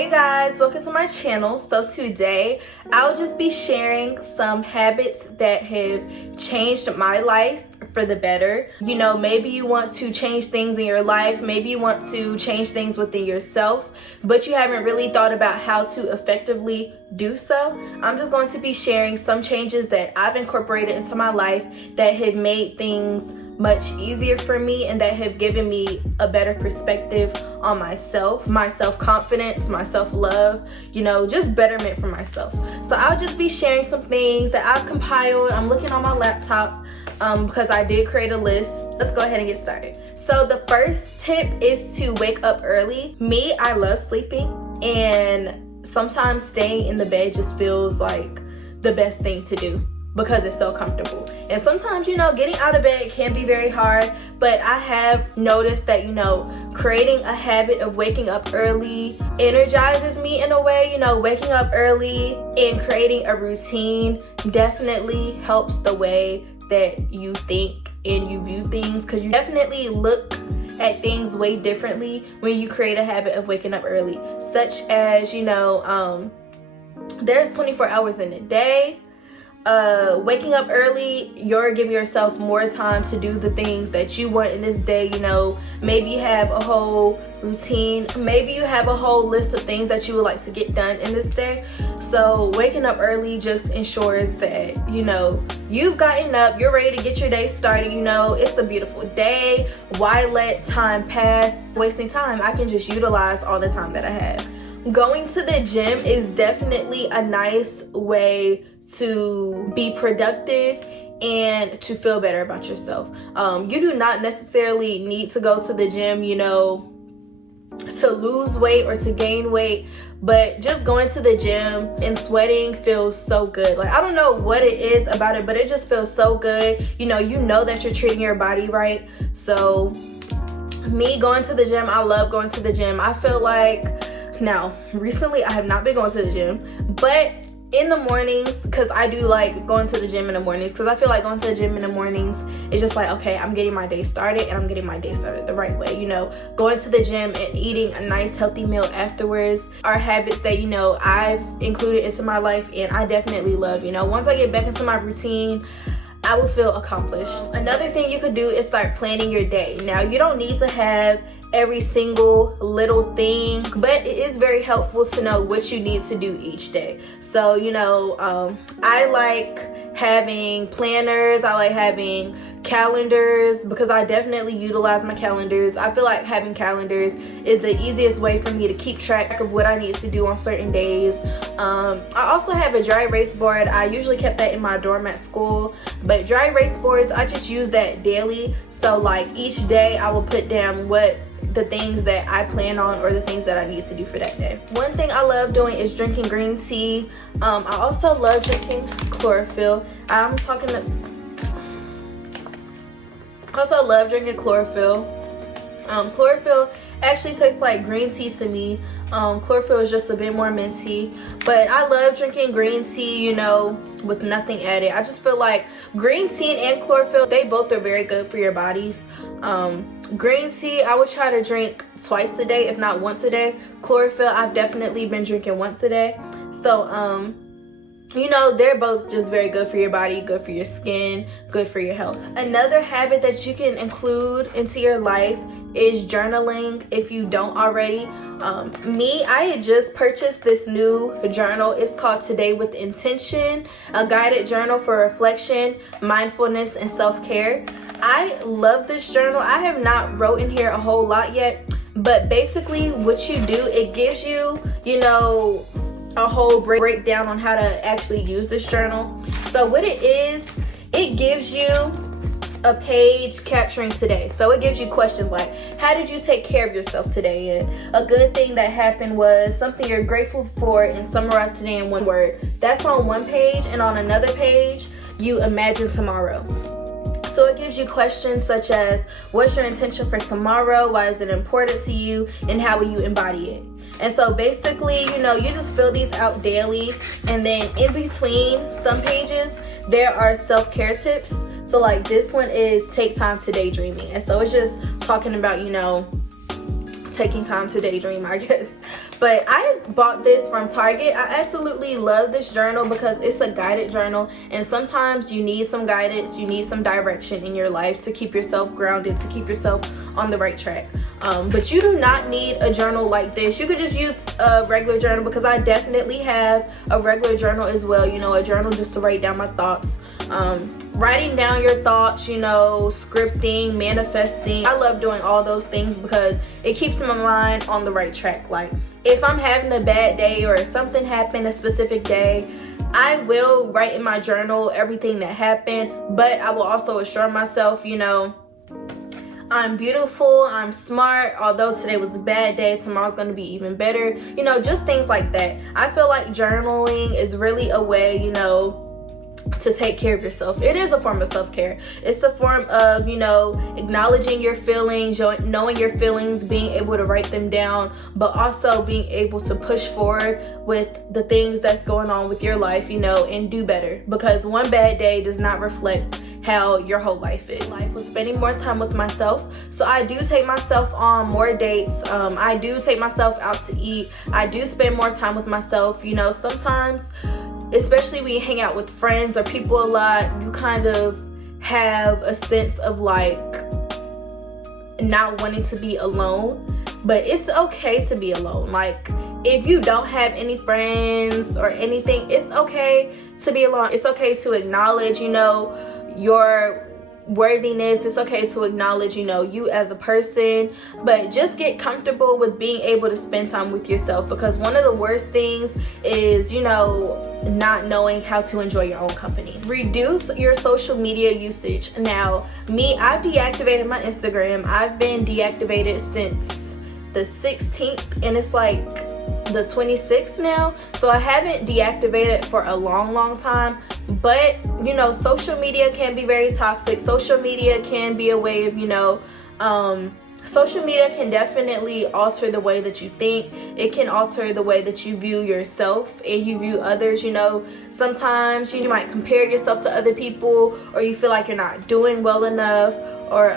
Hey guys, welcome to my channel. So today I'll just be sharing some habits that have changed my life for the better. You know, maybe you want to change things in your life, maybe you want to change things within yourself, but you haven't really thought about how to effectively do so. I'm just going to be sharing some changes that I've incorporated into my life that have made things much easier for me and that have given me a better perspective on myself, my self-confidence, my self-love, you know, just betterment for myself. So I'll just be sharing some things that I've compiled. I'm looking on my laptop because I did create a list. Let's go ahead and get started. So the first tip is to wake up early. Me, I love sleeping, and sometimes staying in the bed just feels like the best thing to do because it's so comfortable. And sometimes, you know, getting out of bed can be very hard, but I have noticed that, you know, creating a habit of waking up early energizes me in a way. You know, waking up early and creating a routine definitely helps the way that you think and you view things, because you definitely look at things way differently when you create a habit of waking up early, such as, you know, there's 24 hours in a day. Waking up early, you're giving yourself more time to do the things that you want in this day. You know, maybe you have a whole routine, maybe you have a whole list of things that you would like to get done in this day. So waking up early just ensures that, you know, you've gotten up, you're ready to get your day started. You know, it's a beautiful day. Why let time pass wasting time? I can just utilize all the time that I have. Going to the gym is definitely a nice way to be productive and to feel better about yourself. You do not necessarily need to go to the gym, you know, to lose weight or to gain weight, but just going to the gym and sweating feels so good. Like, I don't know what it is about it, but it just feels so good. You know that you're treating your body right. So me going to the gym, I love going to the gym. I feel like, now recently I have not been going to the gym, but in the mornings, because I do like going to the gym in the mornings, because I feel like going to the gym in the mornings is just like, okay, I'm getting my day started, and I'm getting my day started the right way. You know, going to the gym and eating a nice healthy meal afterwards are habits that, you know, I've included into my life and I definitely love. You know, once I get back into my routine, I will feel accomplished. Another thing you could do is start planning your day. Now, you don't need to have every single little thing, but it is very helpful to know what you need to do each day. So, you know, I like having planners, I like having calendars, because I definitely utilize my calendars. I feel like having calendars is the easiest way for me to keep track of what I need to do on certain days. I also have a dry erase board. I usually kept that in my dorm at school, but dry erase boards, I just use that daily. So like each day I will put down what the things that I plan on or the things that I need to do for that day. One thing I love doing is drinking green tea. I also love drinking chlorophyll. I also love drinking chlorophyll. Chlorophyll actually tastes like green tea to me. Chlorophyll is just a bit more minty, but I love drinking green tea, you know, with nothing added. I just feel like green tea and chlorophyll, they both are very good for your bodies. Green tea, I would try to drink twice a day, if not once a day. Chlorophyll, I've definitely been drinking once a day. So, you know, they're both just very good for your body, good for your skin, good for your health. Another habit that you can include into your life is journaling if you don't already. Me, I had just purchased this new journal. It's called Today with Intention, a guided journal for reflection, mindfulness, and self-care. I love this journal. I have not wrote in here a whole lot yet, but basically what you do, it gives you, you know, a whole breakdown on how to actually use this journal. So what it is, it gives you a page capturing today. So it gives you questions like, how did you take care of yourself today? And a good thing that happened was something you're grateful for, and summarize today in one word. That's on one page, and on another page, you imagine tomorrow. So it gives you questions such as, what's your intention for tomorrow? Why is it important to you? And how will you embody it? And so basically, you know, you just fill these out daily, and then in between some pages, there are self-care tips. So like this one is take time to daydreaming. And so it's just talking about, you know, taking time to daydream, I guess. But I bought this from Target. I absolutely love this journal because it's a guided journal, and sometimes you need some guidance, you need some direction in your life to keep yourself grounded, to keep yourself on the right track. But you do not need a journal like this. You could just use a regular journal, because I definitely have a regular journal as well, you know, a journal just to write down my thoughts. Writing down your thoughts, you know, scripting, manifesting. I love doing all those things because it keeps my mind on the right track. Like, if I'm having a bad day or something happened a specific day, I will write in my journal everything that happened, but I will also assure myself, you know, I'm beautiful, I'm smart, although today was a bad day, tomorrow's going to be even better. You know, just things like that. I feel like journaling is really a way, you know, to take care of yourself. It is a form of self-care. It's a form of, you know, acknowledging your feelings, knowing your feelings, being able to write them down, but also being able to push forward with the things that's going on with your life, you know, and do better, because one bad day does not reflect how your whole life is. Life was spending more time with myself, so I do take myself on more dates. I do take myself out to eat. I do spend more time with myself. You know, sometimes, especially when you hang out with friends or people a lot, you kind of have a sense of like not wanting to be alone. But it's okay to be alone. Like, if you don't have any friends or anything, it's okay to be alone. It's okay to acknowledge, you know, your worthiness. It's okay to acknowledge, you know, you as a person, but just get comfortable with being able to spend time with yourself, because one of the worst things is, you know, not knowing how to enjoy your own company. Reduce your social media usage. Now, me, I've deactivated my Instagram. I've been deactivated since the 16th, and it's like the 26th now, so I haven't deactivated for a long time. But, you know, social media can be very toxic. Social media can be a way of, you know, social media can definitely alter the way that you think. It can alter the way that you view yourself and you view others. You know, sometimes you might compare yourself to other people, or you feel like you're not doing well enough, or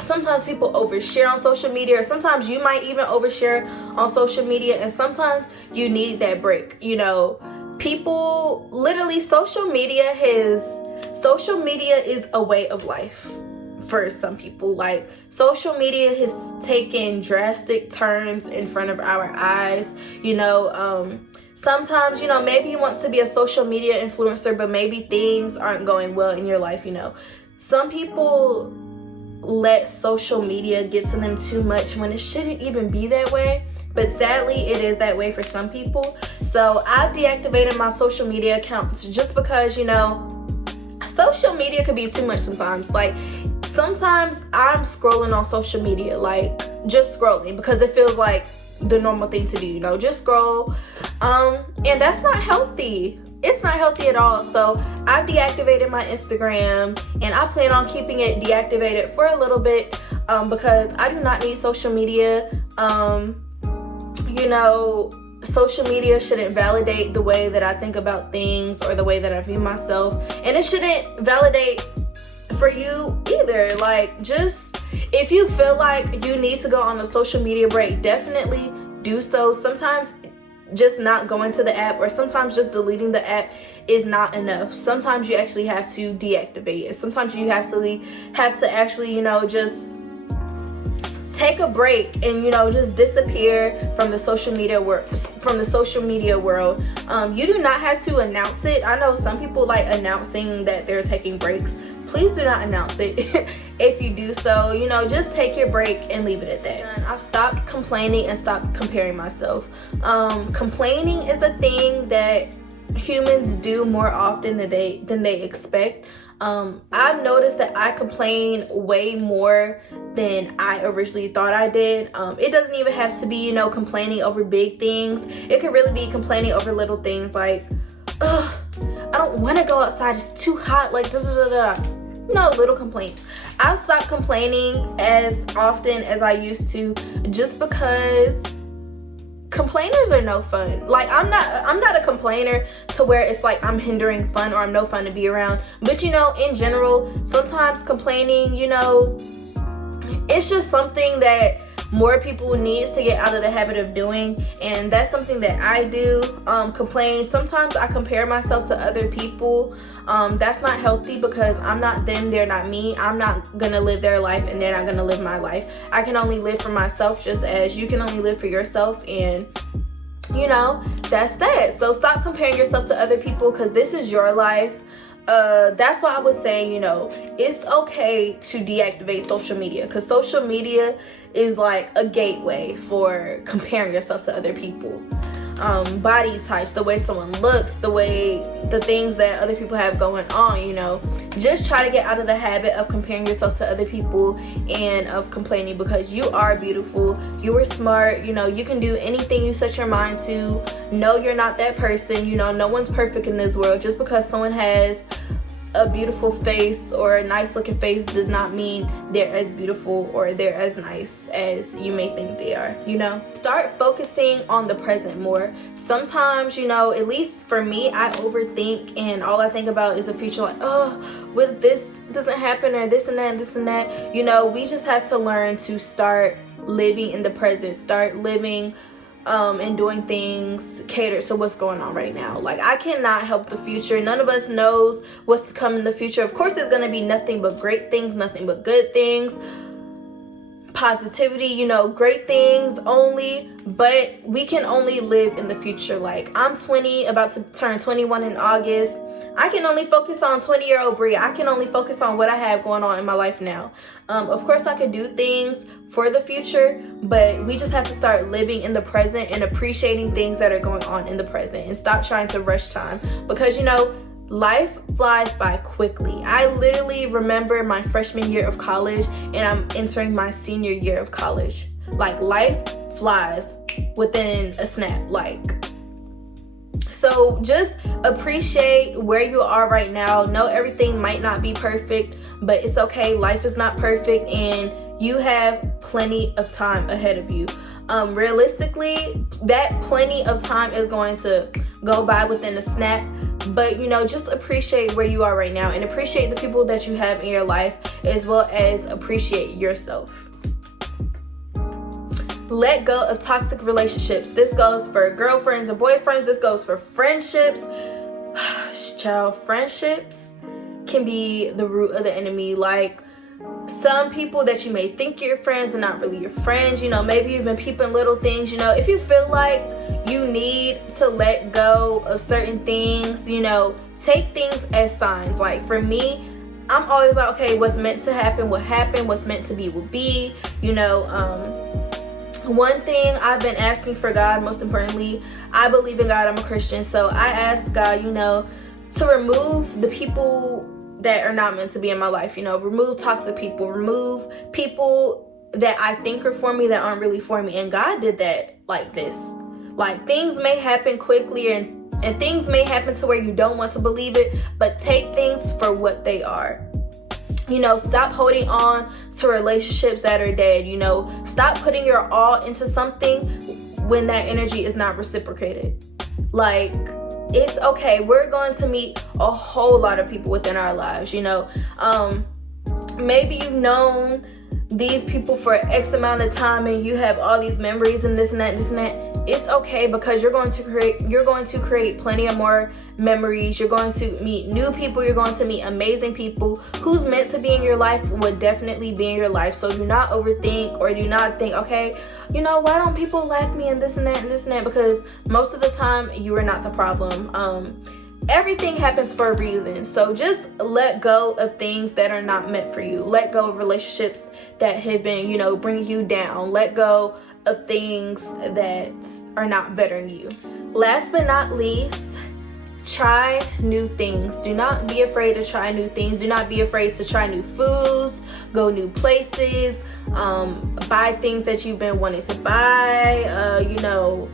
sometimes people overshare on social media, or sometimes you might even overshare on social media, and sometimes you need that break. You know, people literally, social media is a way of life for some people. Like, social media has taken drastic turns in front of our eyes. You know, sometimes, you know, maybe you want to be a social media influencer, but maybe things aren't going well in your life. You know, some people let social media get to them too much when it shouldn't even be that way, but sadly it is that way for some people. So I've deactivated my social media accounts just because, you know, social media could be too much sometimes. Like, sometimes I'm scrolling on social media, like just scrolling, because it feels like the normal thing to do, you know, just scroll, and that's not healthy. It's not healthy at all. So I've deactivated my Instagram, and I plan on keeping it deactivated for a little bit, because I do not need social media. You know, social media shouldn't validate the way that I think about things or the way that I view myself, and it shouldn't validate for you either. Like, just if you feel like you need to go on a social media break, definitely do so. Sometimes just not going to the app, or sometimes just deleting the app is not enough. Sometimes you actually have to deactivate it. Sometimes you have to actually, you know, just take a break and, you know, just disappear from the social media world. You do not have to announce it. I know some people like announcing that they're taking breaks. Please do not announce it. If you do so, you know, just take your break and leave it at that. And I've stopped complaining and stopped comparing myself. Complaining is a thing that humans do more often than they expect. I've noticed that I complain way more than I originally thought I did. It doesn't even have to be, you know, complaining over big things. It could really be complaining over little things like, ugh, I don't want to go outside, it's too hot, like da da da da. No, little complaints. I've stopped complaining as often as I used to, just because complainers are no fun. Like, I'm not a complainer to where it's like I'm hindering fun or I'm no fun to be around. But, you know, in general, sometimes complaining, you know, it's just something that more people needs to get out of the habit of doing, and that's something that I do. Complain. Sometimes I compare myself to other people. That's not healthy, because I'm not them, they're not me. I'm not gonna live their life and they're not gonna live my life. I can only live for myself, just as you can only live for yourself, and you know, that's that. So stop comparing yourself to other people, because this is your life. That's why I would say, you know, it's okay to deactivate social media, because social media is like a gateway for comparing yourself to other people. Body types, the way someone looks, the things that other people have going on, you know. Just try to get out of the habit of comparing yourself to other people and of complaining, because you are beautiful, you are smart, you know, you can do anything you set your mind to. No, you're not that person, you know, no one's perfect in this world. Just because someone has a beautiful face or a nice looking face does not mean they're as beautiful or they're as nice as you may think they are, you know. Start focusing on the present more. Sometimes, you know, at least for me, I overthink, and all I think about is the future, like, oh, what if this doesn't happen, or this and that and this and that. You know, we just have to learn to start living in the present, start living and doing things catered to what's going on right now. Like, I cannot help the future. None of us knows what's to come in the future. Of course, there's gonna be nothing but great things, nothing but good things, positivity, you know, great things only. But we can only live in the future. Like, I'm 20, about to turn 21 in August. I can only focus on 20-year-old Briah. I can only focus on what I have going on in my life now. Of course, I could do things for the future, but we just have to start living in the present and appreciating things that are going on in the present, and stop trying to rush time, because, you know, life flies by quickly. I literally remember my freshman year of college, and I'm entering my senior year of college. Like, life flies within a snap. Like, so just appreciate where you are right now. Know everything might not be perfect, but it's okay. Life is not perfect, and you have plenty of time ahead of you. Realistically, that plenty of time is going to go by within a snap. But, you know, just appreciate where you are right now, and appreciate the people that you have in your life, as well as appreciate yourself. Let go of toxic relationships. This goes for girlfriends and boyfriends. This goes for friendships. Child, friendships can be the root of the enemy. Like, some people that you may think you're friends are not really your friends. You know, maybe you've been peeping little things. You know, if you feel like you need to let go of certain things, you know, take things as signs. Like, for me, I'm always like, okay, what's meant to happen will happen. What's meant to be will be. You know, one thing I've been asking for God, most importantly, I believe in God, I'm a Christian, so I ask God, you know, to remove the people that are not meant to be in my life. You know, remove toxic people, remove people that I think are for me that aren't really for me. And God did that like this. Like, things may happen quickly, and things may happen to where you don't want to believe it, but take things for what they are. You know, stop holding on to relationships that are dead. You know, stop putting your all into something when that energy is not reciprocated. Like, it's okay. We're going to meet a whole lot of people within our lives, you know. Maybe you've known these people for X amount of time, and you have all these memories and this and that, this and that. It's okay, because you're going to create plenty of more memories. You're going to meet new people. You're going to meet amazing people. Who's meant to be in your life would definitely be in your life. So do not overthink, or do not think, okay, you know, why don't people like me and this and that and this and that? Because most of the time you are not the problem. Everything happens for a reason. So just let go of things that are not meant for you. Let go of relationships that have been, you know, bringing you down. Let go of things that are not bettering you. Last but not least, try new things. Do not be afraid to try new things. Do not be afraid to try new foods, go new places, buy things that you've been wanting to buy, you know,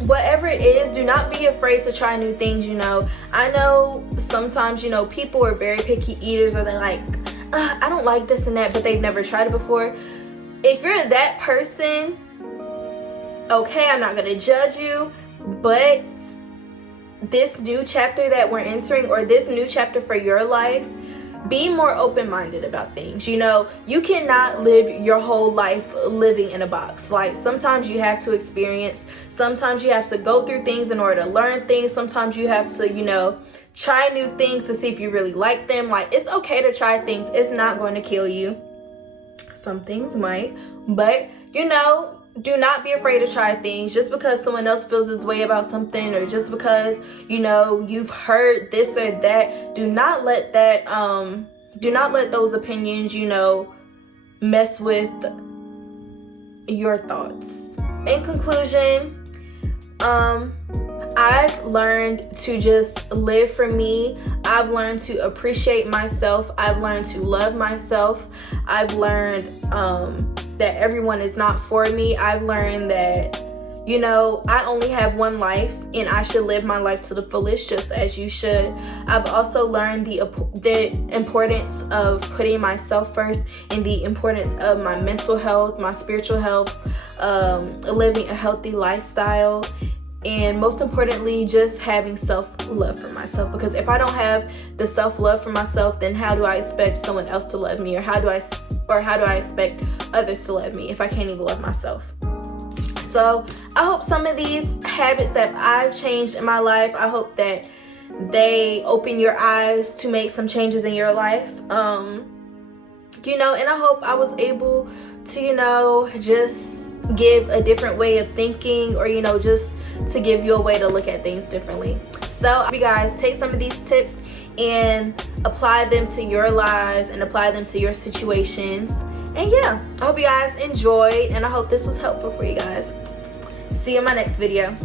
whatever it is. Do not be afraid to try new things. You know, I know sometimes, you know, people are very picky eaters, or they're like, I don't like this and that, but they've never tried it before. If you're that person, okay, I'm not gonna judge you, but this new chapter that we're entering, or this new chapter for your life, be more open-minded about things. You know, you cannot live your whole life living in a box. Like, sometimes you have to experience, sometimes you have to go through things in order to learn things, sometimes you have to, you know, try new things to see if you really like them. Like, it's okay to try things. It's not going to kill you. Some things might, but you know, do not be afraid to try things. Just because someone else feels this way about something, or just because, you know, you've heard this or that, do not let that do not let those opinions, you know, mess with your thoughts. In conclusion, I've learned to just live for me. I've learned to appreciate myself. I've learned to love myself. I've learned that everyone is not for me. I've learned that, you know, I only have one life and I should live my life to the fullest, just as you should. I've also learned the importance of putting myself first, and the importance of my mental health, my spiritual health, living a healthy lifestyle, and most importantly, just having self-love for myself. Because if I don't have the self-love for myself, then how do I expect someone else to love me? Or how do I expect others to love me if I can't even love myself? So I hope some of these habits that I've changed in my life, I hope that they open your eyes to make some changes in your life. You know, and I hope I was able to, you know, just give a different way of thinking, or, you know, just to give you a way to look at things differently. So I hope you guys take some of these tips and apply them to your lives and apply them to your situations. And yeah, I hope you guys enjoyed, and I hope this was helpful for you guys. See you in my next video.